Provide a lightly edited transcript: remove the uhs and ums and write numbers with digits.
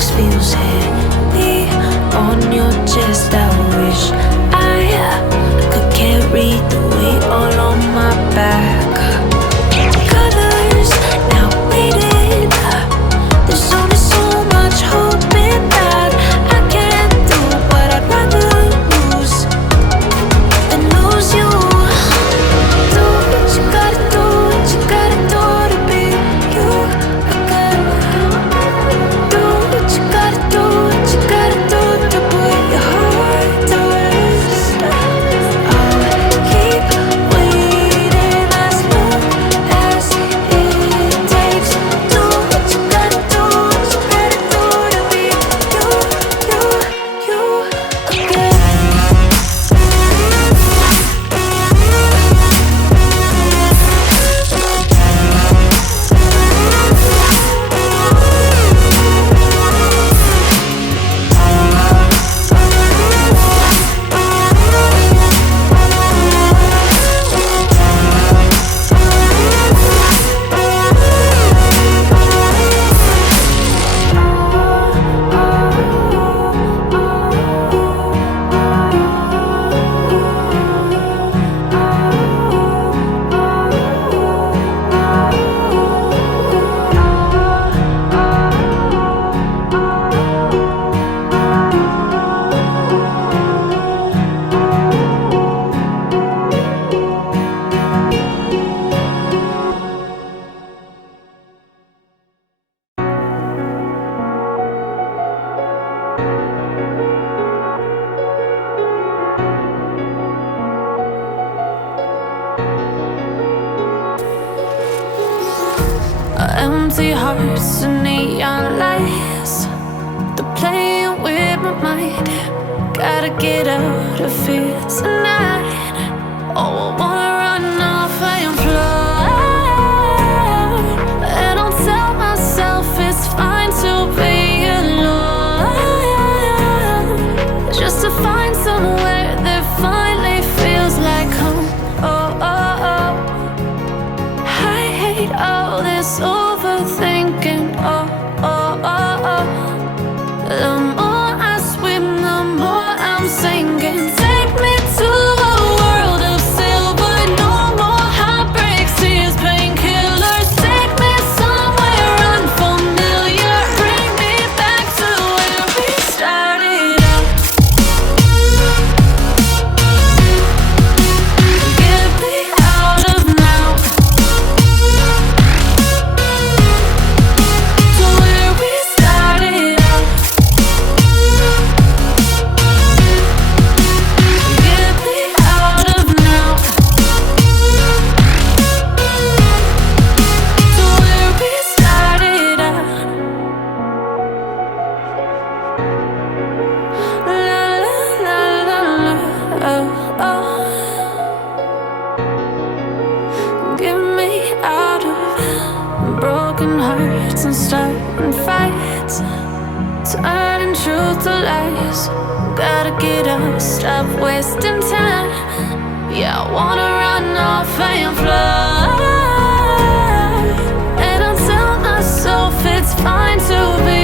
just feels heavy on your chest. I wish I could carry the weight all on my back. Colors now faded. There's only so much hope in that. I can't do what I'd rather lose than lose you. Do what you gotta do, what you gotta do to be you again. Do what you gotta do, what you gotta do to put your heart to rest. I'll keep waiting as long as it takes. Do what you gotta do, what you gotta do to be you again. Empty hearts and neon lights, they're playing with my mind. Gotta get out of here tonight. Oh, I wanna run off and fly. And I'll tell myself it's fine to be alone, just to find somewhere that finally feels like home. Oh, oh, oh. I hate all this overthinking. Oh, oh, oh, oh. The more I swim, the more I'm sinking. Take me to a world of silver. No more heartbreaks, tears, painkillers. Take me somewhere unfamiliar. Bring me back to where we started out. Get me out of now. To where we started out. Get me out of now. To where we started out. La la la la la. Oh, oh. Get me out of broken hearts and starting fights, turning truth to lies. Gotta get up, stop wasting time. Yeah, I wanna run off and fly. And I'll tell myself it's fine to be